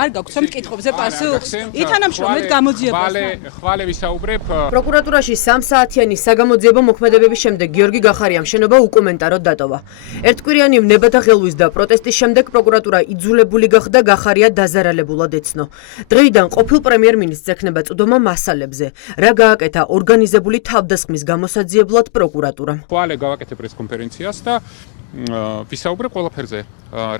არ გაქვს ამ კითხვებზე პასუხს? ითანამშრომლეთ გამოძიებას. ხვალე ვისაუბრებ. პროკურატურაში 3 საათიანი საგამოძიებო მოქმედებების შემდეგ გიორგი გახარიამ შენობა უკომენტაროდ დატოვა. ერთკვირიანი ვნებათა ღელვის და პროტესტის შემდეგ პროკურატურა იძულებული გახდა გახარია დაზარალებულად ეცნო. დღეიდან ყოფილ პრემიერ-მინისტრს ექნება წვდომა მასალებზე, რა გააკეთა ორგანიზებული თავდასხმის გამოსაძიებლად პროკურატურამ. ხვალე გავაკეთე პრესკონფერენციას და ვისაუბრებ ყველაფერზე,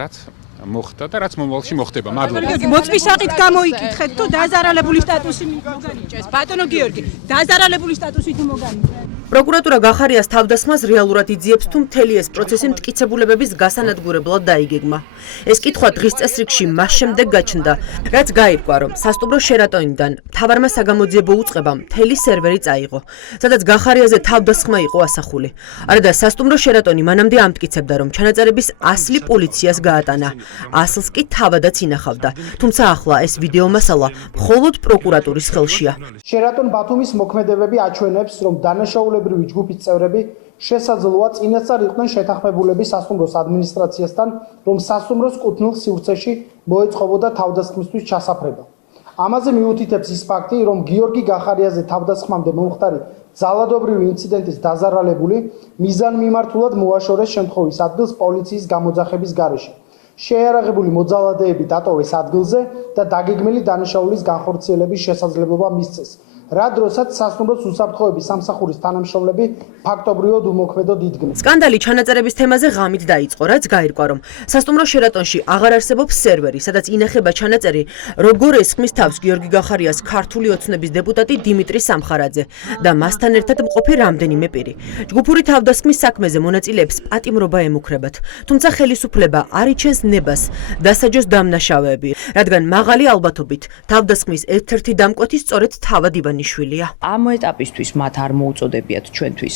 რაც მოხდა და რაც მომავალში მოხდება. მადლობა. გიორგი, მოწმისაყით გამოიკითხეთ თუ დაზარალებული სტატუსი მოგანიჭეს. ბატონო გიორგი, დაზარალებული სტატუსი თუ მოგანიჭეს. პროკურატურა გახარიას თავდასხმას რეალურად იძიებს თუ მთელი ეს პროცესი მტკიცებულებების გასანადგურებლად დაიგეგმა. ეს კითხვა დღის წესრიგში მას შემდეგ გაჩნდა, რაც გაირკვა, რომ სასტუმრო შერატონიდან მთავარმა საგამოძიებო უწყებამ მთელი სერვერი წაიღო, სადაც გახარიაზე თავდასხმა იყო ასახული. არადა სასტუმრო შერატონი მანამდე ამტკიცებდა, რომ ჩანაწერების ასლი პოლიციას გაატანა. ასლს კი თავადაც ინახავდა, თუმცა ახლა ეს ვიდეო მასალა მხოლოდ პროკურატურის ხელშია. შერატონ ბათუმის მოქმედებები აჩვენებს, რომ დანაშაულებრივი ჯგუფის წევრები შესაძლოა წინასწარ იყვნენ შეთანხმებულები სასტუმროს ადმინისტრაციასთან, რომ სასტუმროს კუთვნილ სივრცეში მოეწყობოდა თავდასხმისთვის ჩასაფრება. ამაზე მიუთითებს ის ფაქტი, რომ გიორგი გახარიაზე თავდასხმამდე მომხდარი ძალადობრივი ინციდენტის დაზარალებული მიზანმიმართულად მოაშორეს შემთხვევის ადგილს პოლიციის გამოძახების გარეშე. შეიარაღებული მოძალადეები დატოვეს ადგილზე და დაგეგმილი დანაშაულის განხორციელების შესაძლებლობა მისცეს. რა დროსაც სასტუმროს უსაფრთხოების სამსახურის თანამშრომლები ფაქტობრივად უმოქმედოდ იდგნენ. სკანდალი ჩანაწერების თემაზე ღამით დაიწყო, რაც გაირკვა, რომ სასტუმრო შერატონში აღარ არსებობს სერვერი, სადაც ინახება ჩანაწერი, როგორ ესხმის თავს გიორგი გახარიას ქართული ოცნების დეპუტატი დიმიტრი სამხარაძე და მასთან ერთად მყოფი რამდენიმე პირი. ჯგუფური თავდასხმის საქმეზე მონაწილეებს პატიმრობა ემუქრებათ, თუმცა ხელისუფლება არ იჩენს ნებას დასაჯოს დამნაშავეები, რადგან მაღალი ალბათობით თავდასხმის ერთ-ერთი დამკვეთი სწორედ თავად ივანიშვილია. ამ ეტაპისთვის მათ არ მოუწოდებიათ ჩვენთვის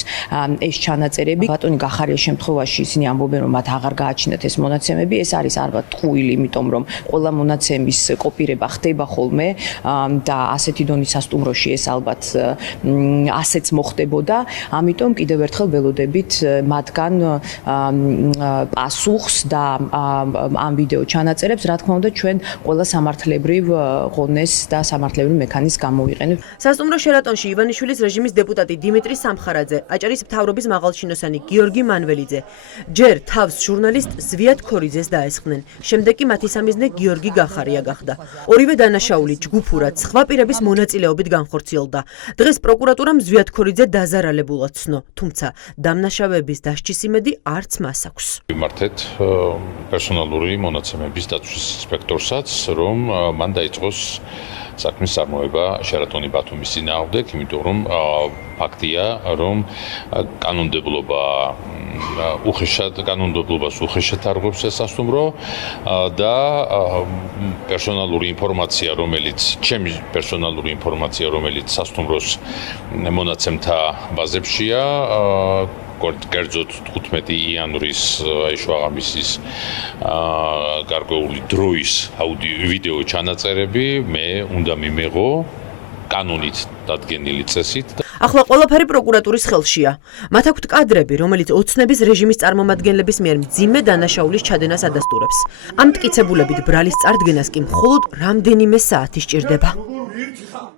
ეს ჩანაწერები. ბატონი გახარიას შემთხვევაში ისინი ამბობენ, რომ მათ აღარ გააჩნიათ ეს მონაცემები. ეს არის ალბათ ტყუილი, იმიტომ რომ ყველა მონაცემის კოპირება ხდება ხოლმე და ასეთი დონის სასტუმროში ეს ალბათ ასეც მოხდებოდა. ამიტომ კიდევ ერთხელ ველოდებით მათგან პასუხს და ამ ვიდეო ჩანაწერებს, რა თქმა უნდა, ჩვენ ყველა სამართლებრივ ღონეს და სამართლებრივ მექანიზმს გამოვიყენებთ. სასტუმრო შერატონში ივანიშვილის რეჟიმის დეპუტატი დიმიტრი სამხარაძე, აჭარის მთავრობის მაღალჩინოსანი გიორგი მანველიძე ჯერ თავს ჟურნალისტ ზვიად ქორიძეს დაესხნენ, შემდეგ კი მათი სამიზნე გიორგი გახარია გახდა. ორივე დანაშაული ჯგუფურად სხვა პირების მონაწილეობით განხორციელდა. დღეს პროკურატურამ ზვიად ქორიძე დაზარალებულად ცნო, თუმცა დამნაშავეების დასჯის იმედი არც მას აქვს. მიმართეთ პერსონალური მონაცემების დაცვის ინსპექტორსაც, რომ მან დაიწყოს საქმის წარმოება შერატონი ბათუმის წინააღმდეგ, იმიტომ რომ ფაქტია, რომ კანონმდებლობას უხეშად თარგმნობს ეს სასტუმრო და პერსონალური ინფორმაცია, რომელიც სასტუმროს მონაცემთა ბაზებშია, კერძოდ 15 იანვრის შუაღამისის გარკვეული დროის ვიდეო ჩანაწერები მე უნდა მიმეღო კანონით დადგენილი წესით. ახლა ყველაფერი პროკურატურის ხელშია. მათ აქვთ კადრები, რომელიც ოცნების რეჟიმის წარმომადგენლების მიერ მძიმე დანაშაულის ჩადენას ადასტურებს. ამ მტკიცებულებით ბრალის წარდგენას კი მხოლოდ რამდენიმე საათი სჭირდება.